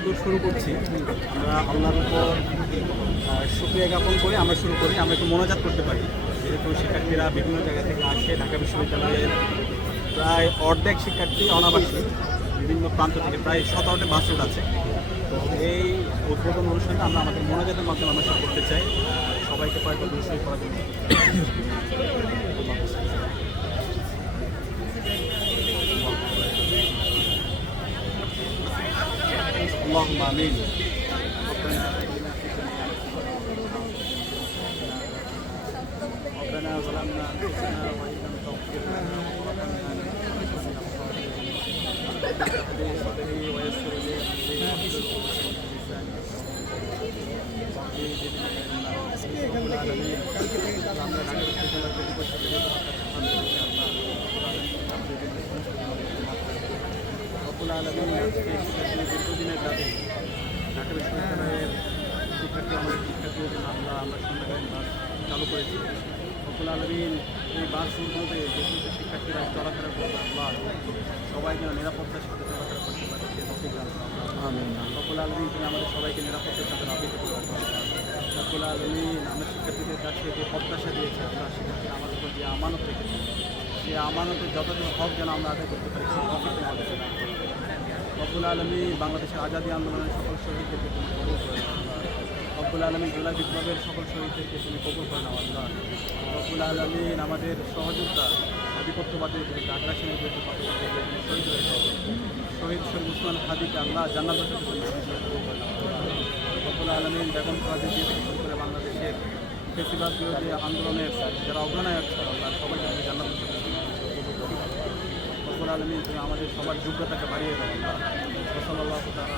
যতদূর শুরু করছি আমরা আল্লাহর উপর শুকরিয়া জ্ঞাপন করে আমরা শুরু করি। আমরা একটু মোনাজাত করতে পারি, যেহেতু শিক্ষার্থীরা বিভিন্ন জায়গা থেকে আসে। ঢাকা বিশ্ববিদ্যালয়ের প্রায় অর্ধেক শিক্ষার্থী অনাবাসী, বিভিন্ন প্রান্ত থেকে প্রায় 17টি বাস রুট আছে। তো এই উদ্বোধন অনুষ্ঠানটা আমরা আমাদের মোনাজাতের মাধ্যমে আমরা শুরু করতে চাই। সবাইকে কয়েকবার দুরূদ করার জন্য। اللهم آمين. ربنا آتنا في الدنيا ربنا ظلمنا أنفسنا وإن لم تغفر لنا وترحمنا لنكونن من الخاسرين. رب اشرح لي صدري ويسر لي أمري واحلل عقدة من لساني ربي زدني علما. رب العالمين আমরা ঢাকা বিশ্ববিদ্যালয়ের প্রতি বছর রব্বুল আলামিন আজকে শিক্ষার্থীদের দীর্ঘদিনের দাবি ঢাকা বিশ্ববিদ্যালয়ের শিক্ষার্থী আমাদের শিক্ষার্থীদের জন্য আমরা সন্ধ্যাকালীন বাস চালু করেছি। রব্বুল আলামিন এই বাসগুলোতে যে সমস্ত শিক্ষার্থীরা চলাফেরা করবে আল্লাহ সবাই যেন নিরাপত্তার সাথে চলাফেরা করতে পারে সে তৌফিক দান করুন। রব্বুল আলামিন তিনি আমাদের সবাইকে নিরাপত্তার সাথে নাবিত করুন। রব্বুল আলামিন আমরা শিক্ষার্থীদের কাছে যে প্রত্যাশা দিয়েছে আমরা শিক্ষার্থীরা আমাদের উপর যে আমানত রেখেছে সেই আমানতের যতদিন হক যেন আমরা আদায় করতে পারি সেই তৌফিক আমাদের দান করুন। রব্বুল আলামিন বাংলাদেশের আজাদী আন্দোলনের সকল শহীদদেরকে তুমি কবুল করে নাও আল্লাহ। রব্বুল আলামিন জুলাই বিপ্লবের সকল শহীদদেরকে তুমি কবুল করে নাও আল্লাহ। রব্বুল আলামিন আমাদের সহযোদ্ধা আধিপত্যবাদের বিরুদ্ধে আগ্রাসনের বিরুদ্ধে শহীদ হয়েছে শহীদ শরীফ উসমান হাদিকে আল্লাহ জান্নাতের সাথে তুমি কবুল করে নাও আল্লাহ। রব্বুল আলামিন বেগম খালেদা জিয়া থেকে শুরু করে বাংলাদেশের ফ্যাসিবাদ বিরোধী আন্দোলনের যারা অগ্রনায়ক ছিল আল্লাহ সবাইকে তুমি জান্নাতের সাথে কবুল করে নাও। রব্বুল আলামিন তুমি আমাদের সবার যোগ্যতাকে বাড়িয়ে দাও আল্লাহ। সাল্লাল্লাহু তাআলা